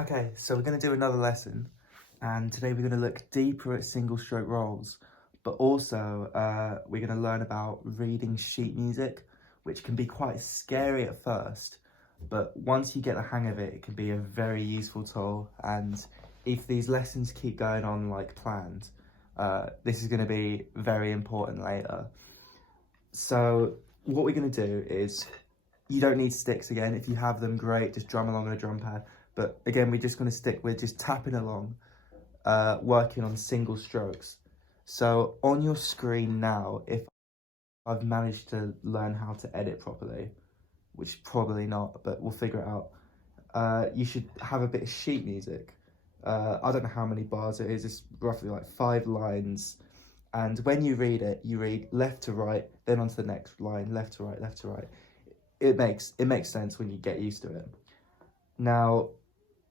Okay, so we're going to do another lesson, and today we're going to look deeper at single stroke rolls, but also we're going to learn about reading sheet music, which can be quite scary at first, but once you get the hang of it, it can be a very useful tool. And if these lessons keep going on like planned, this is going to be very important later. So what we're going to do is, you don't need sticks again. If you have them, great, just drum along on a drum pad. But again, we're just going to stick with just tapping along, working on single strokes. So on your screen now, if I've managed to learn how to edit properly, which probably not, but we'll figure it out. You should have a bit of sheet music. I don't know how many bars it is. It's roughly like 5 lines. And when you read it, you read left to right, then onto the next line, left to right, left to right. It makes sense when you get used to it. Now,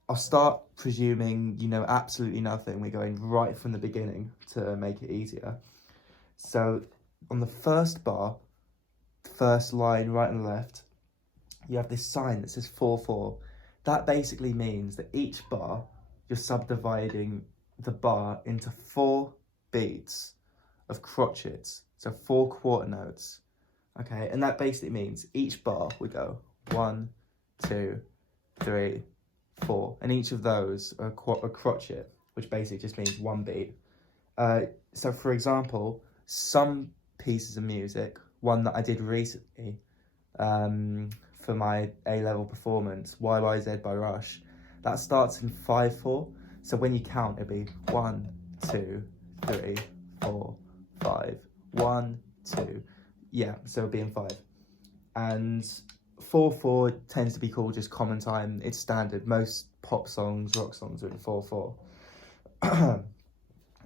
I'll start presuming you know absolutely nothing. We're going right from the beginning to make it easier. So on the first bar, first line, right and left, you have this sign that says 4/4. That basically means that each bar, you're subdividing the bar into 4 beats of crotchets, so 4 quarter notes. Okay, and that basically means each bar we go 1, 2, 3, 4, and each of those are a crotchet, which basically just means 1 beat. So for example, some pieces of music, one that I did recently for my A-level performance, YYZ by Rush, that starts in 5/4. So when you count, it'll be 1, 2, 3, 4, 5, 1, 2. Yeah, so it'll be in 5. And 4/4 tends to be called just common time. It's standard. Most pop songs, rock songs are in 4/4.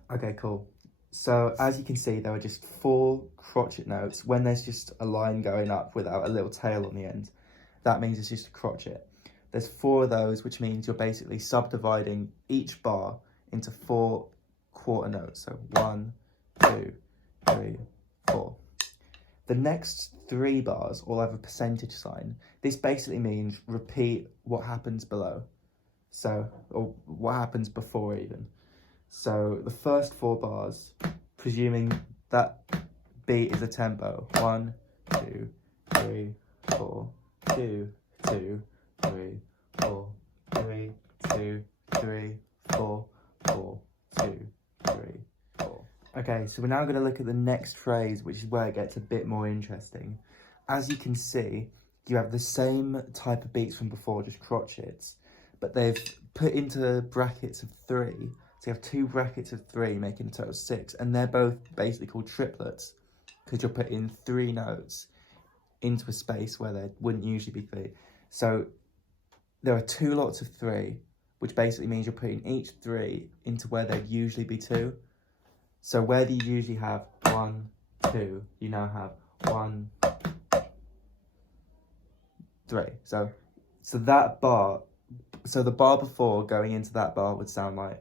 Okay, cool. So as you can see, there are just 4 crotchet notes. When there's just a line going up without a little tail on the end, that means it's just a crotchet. There's 4 of those, which means you're basically subdividing each bar into 4 quarter notes. So 1, 2, 3, 4. The next 3 bars all have a percentage sign. This basically means repeat what happens below. So, or what happens before even. So the first 4 bars, presuming that beat is a tempo. 1, 2, 3, 4, 2, 2, 3, 4, 3, 2, 3, 4, 4, 2, 3, 4. Okay, so we're now going to look at the next phrase, which is where it gets a bit more interesting. As you can see, you have the same type of beats from before, just crotchets, but they've put into brackets of 3. So you have 2 brackets of 3, making a total of 6, and they're both basically called triplets, because you're putting 3 notes into a space where there wouldn't usually be 3. So there are 2 lots of 3, which basically means you're putting each 3 into where there'd usually be 2. So where do you usually have 1, 2? You now have 1, 3. So that bar, so the bar before going into that bar would sound like.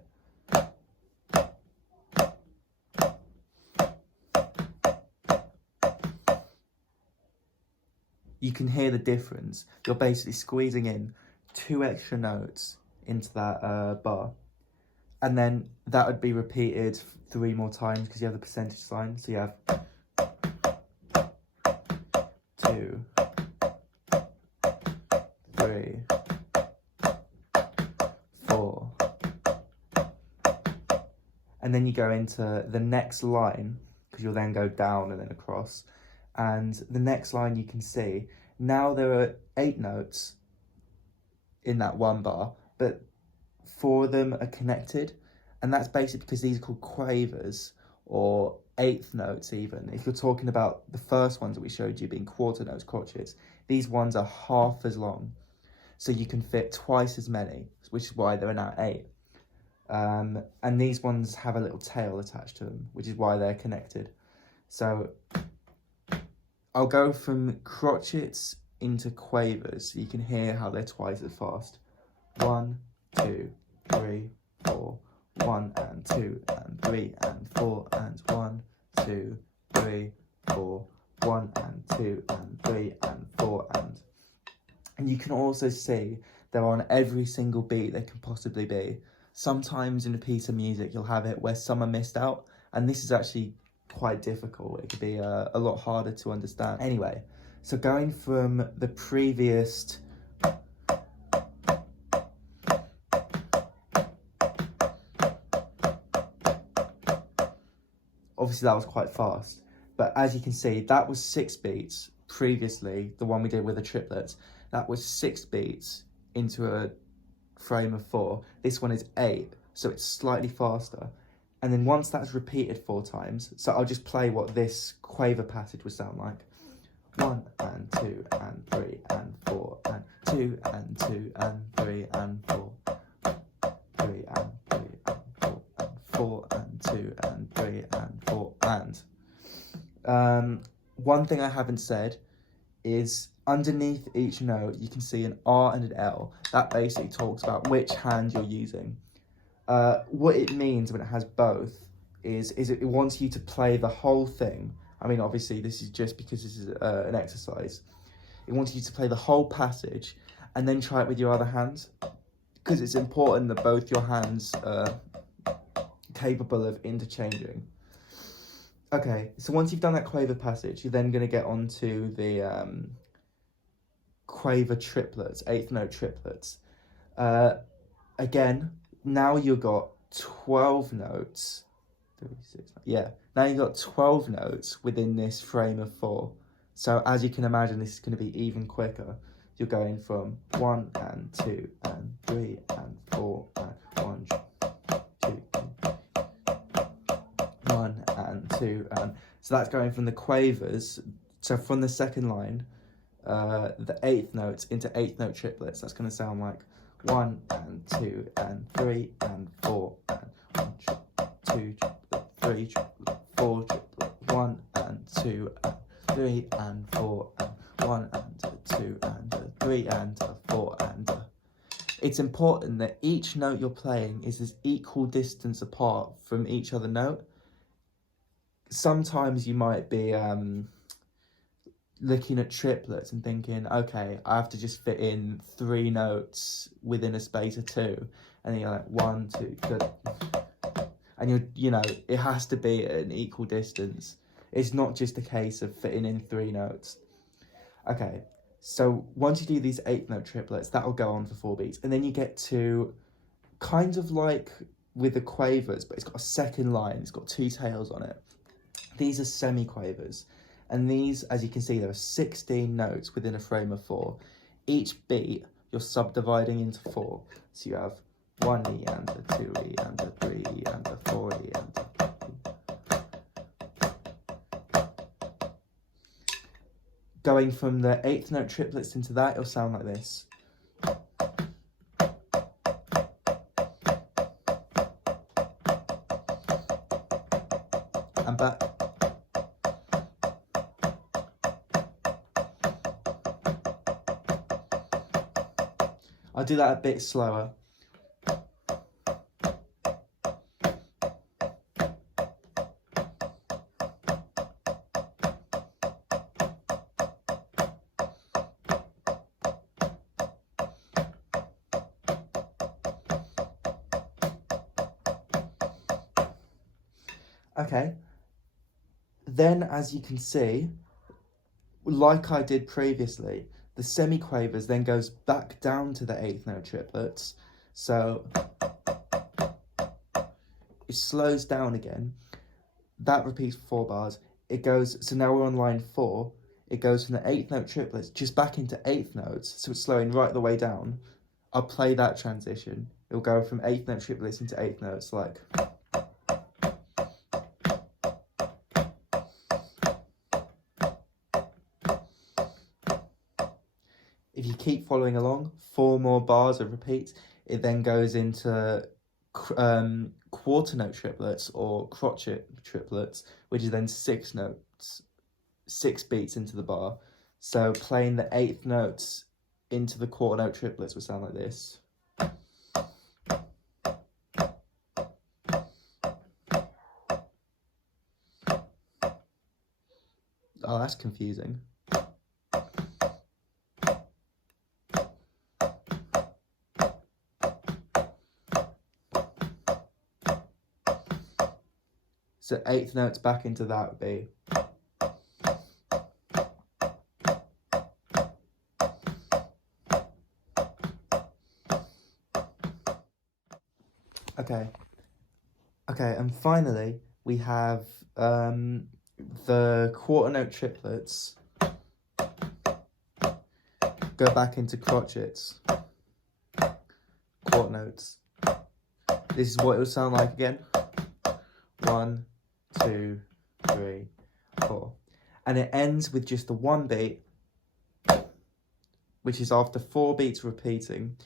You can hear the difference. You're basically squeezing in 2 extra notes into that bar. And then that would be repeated 3 more times because you have the percentage sign. So you have 2, 3, 4. And then you go into the next line, because you'll then go down and then across. And the next line you can see, now there are 8 notes in that one bar, but 4 of them are connected, and that's basically because these are called quavers, or 8th notes even. If you're talking about the first ones that we showed you being quarter notes, crotchets, these ones are half as long, so you can fit twice as many, which is why they're now 8. And these ones have a little tail attached to them, which is why they're connected. So I'll go from crotchets into quavers, so you can hear how they're twice as fast. 1, 2, 3, 4, 1 and 2 and 3 and 4 and 1, 2, 3, 4, 1 and 2 and 3 and 4 and you can also see They're on every single beat they can possibly be. Sometimes in a piece of music, you'll have it where some are missed out, and this is actually quite difficult. It could be a lot harder to understand. Anyway, so going from the previous obviously that was quite fast, but as you can see, that was 6 beats. Previously, the one we did with the triplets, that was 6 beats into a frame of 4. This one is 8, so it's slightly faster. And then once that's repeated 4 times, so I'll just play what this quaver passage would sound like. 1 and 2 and 3 and 4 and 2 and 2 and 3 and 4. 3 and 3 and 4 and 4 and 2 and 3 and 4 and. One thing I haven't said is underneath each note you can see an R and an L. That basically talks about which hand you're using. What it means when it has both is it wants you to play the whole thing. I mean, obviously this is just because this is an exercise. It wants you to play the whole passage and then try it with your other hand, because it's important that both your hands are capable of interchanging. Okay, so once you've done that quaver passage, you're then going to get onto the quaver triplets, 8th note triplets. Again, now you've got 12 notes. 36, yeah, now you've got 12 notes within this frame of 4. So as you can imagine, this is going to be even quicker. You're going from 1 and 2 and 3 and 4 and 1, 2, 1 and 2 and so that's going from the quavers, so from the second line, the 8th notes into 8th note triplets. That's going to sound like 1 and 2 and 3 and 4 and 1, 2, 3, 4, 1 and 2 and 3 and 4 and 1 and 2 and 3 and 4 and. It's important that each note you're playing is as equal distance apart from each other note. Sometimes you might be looking at triplets and thinking, okay, I have to just fit in 3 notes within a space of 2, and then you're like 1, 2, 3, and you know, it has to be at an equal distance. It's not just a case of fitting in 3 notes. Okay, so once you do these 8th note triplets, that'll go on for 4 beats, and then you get to kind of like with the quavers, but it's got a second line, it's got 2 tails on it. These are semi-quavers, and these, as you can see, there are 16 notes within a frame of 4. Each beat, you're subdividing into 4. So you have 1E and a 2E and a 3E and a 4E and a... Going from the 8th note triplets into that, it'll sound like this. And back. I'll do that a bit slower. Okay. Then, as you can see, like I did previously, the semiquavers then goes back down to the 8th note triplets. So it slows down again. That repeats for 4 bars. It goes, so now we're on line 4. It goes from the 8th note triplets just back into 8th notes. So it's slowing right the way down. I'll play that transition. It'll go from 8th note triplets into 8th notes like... If you keep following along, 4 more bars of repeats, it then goes into quarter note triplets or crotchet triplets, which is then 6 notes, 6 beats into the bar. So playing the 8th notes into the quarter note triplets would sound like this. Oh, that's confusing. So eighth notes back into that would be. Okay, and finally we have the quarter note triplets go back into crotchets, quarter notes. This is what it will sound like again. 1, 2, 3, 4. And it ends with just the one beat, which is after 4 beats repeating.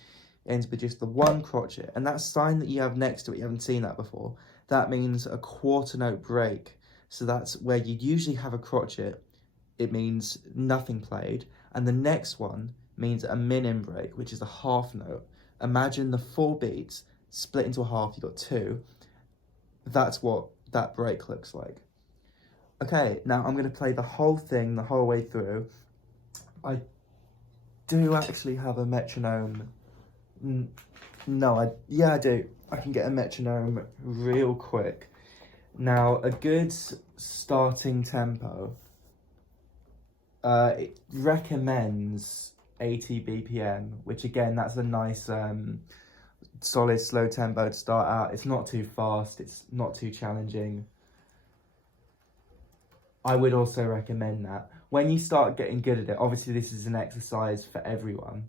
It ends with just the one crotchet. And that sign that you have next to it, you haven't seen that before, that means a quarter note break. So that's where you usually have a crotchet. It means nothing played. And the next one means a minim break, which is a half note. Imagine the 4 beats split into a half, you've got 2. That's what that break looks like. Okay, now I'm going to play the whole thing the whole way through. I do actually have a metronome. Yeah, I do. I can get a metronome real quick. Now, a good starting tempo, it recommends 80 BPM, which again, that's a nice solid slow tempo to start out. It's not too fast, it's not too challenging. I would also recommend that. When you start getting good at it, obviously this is an exercise for everyone,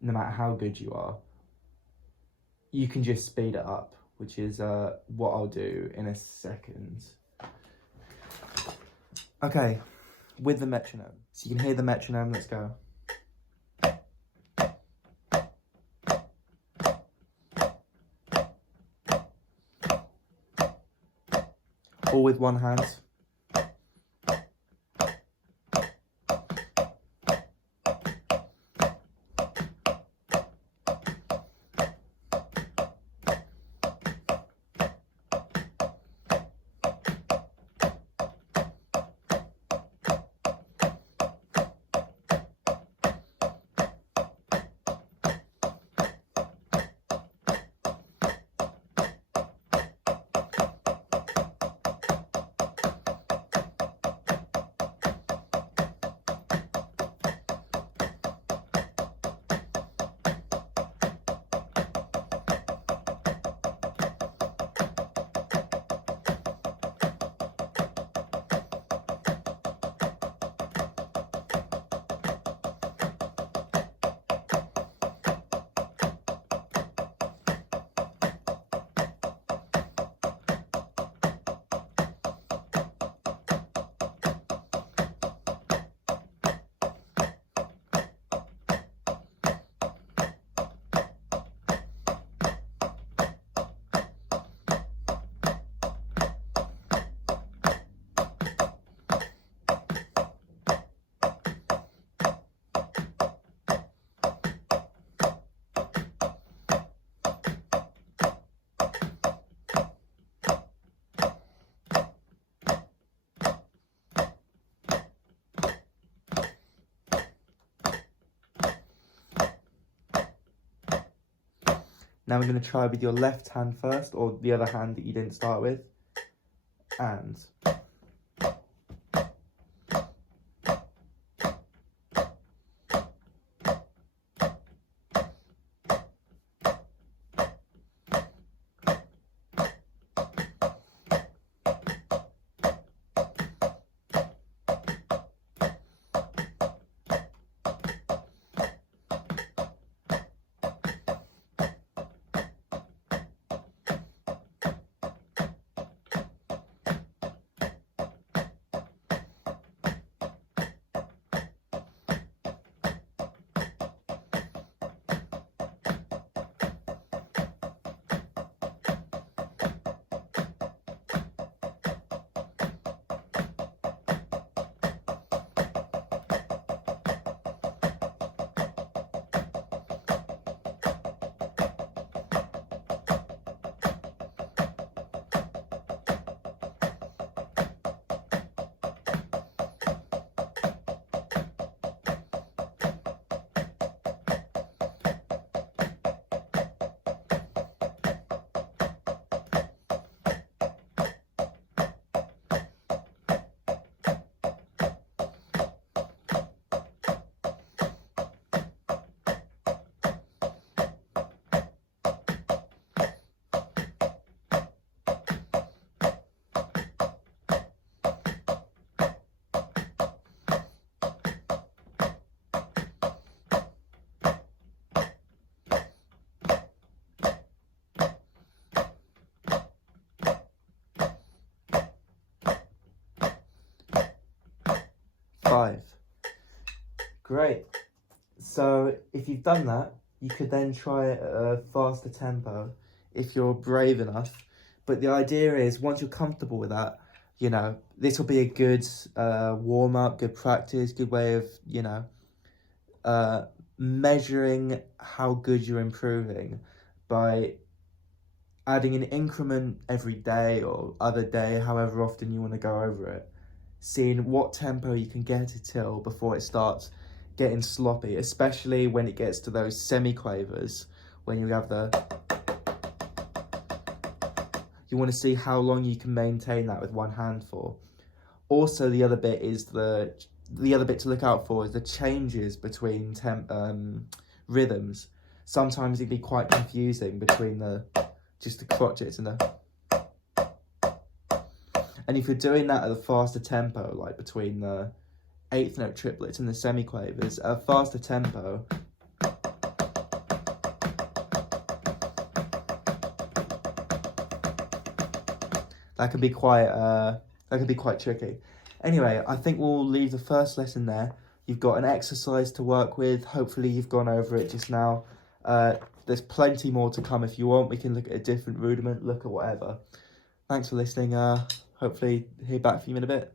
no matter how good you are. You can just speed it up, which is what I'll do in a second. Okay, with the metronome. So you can hear the metronome, let's go. All with one hand. Now we're going to try with your left hand first, or the other hand that you didn't start with. And... 5. Great. So if you've done that, you could then try it at a faster tempo if you're brave enough. But the idea is, once you're comfortable with that, you know, this will be a good warm-up, good practice, good way of, you know, measuring how good you're improving by adding an increment every day or other day, however often you want to go over it, seeing what tempo you can get it till before it starts getting sloppy, especially when it gets to those semi-quavers, when you have you want to see how long you can maintain that with one hand for. Also, the other bit is the other bit to look out for is the changes between rhythms. Sometimes it'd be quite confusing between just the crotchets and if you're doing that at a faster tempo, like between the 8th note triplets and the semiquavers, at a faster tempo, that can be quite tricky. Anyway, I think we'll leave the first lesson there. You've got an exercise to work with. Hopefully you've gone over it just now. There's plenty more to come if you want. We can look at a different rudiment, look at whatever. Thanks for listening. Hopefully hear back from you in a bit.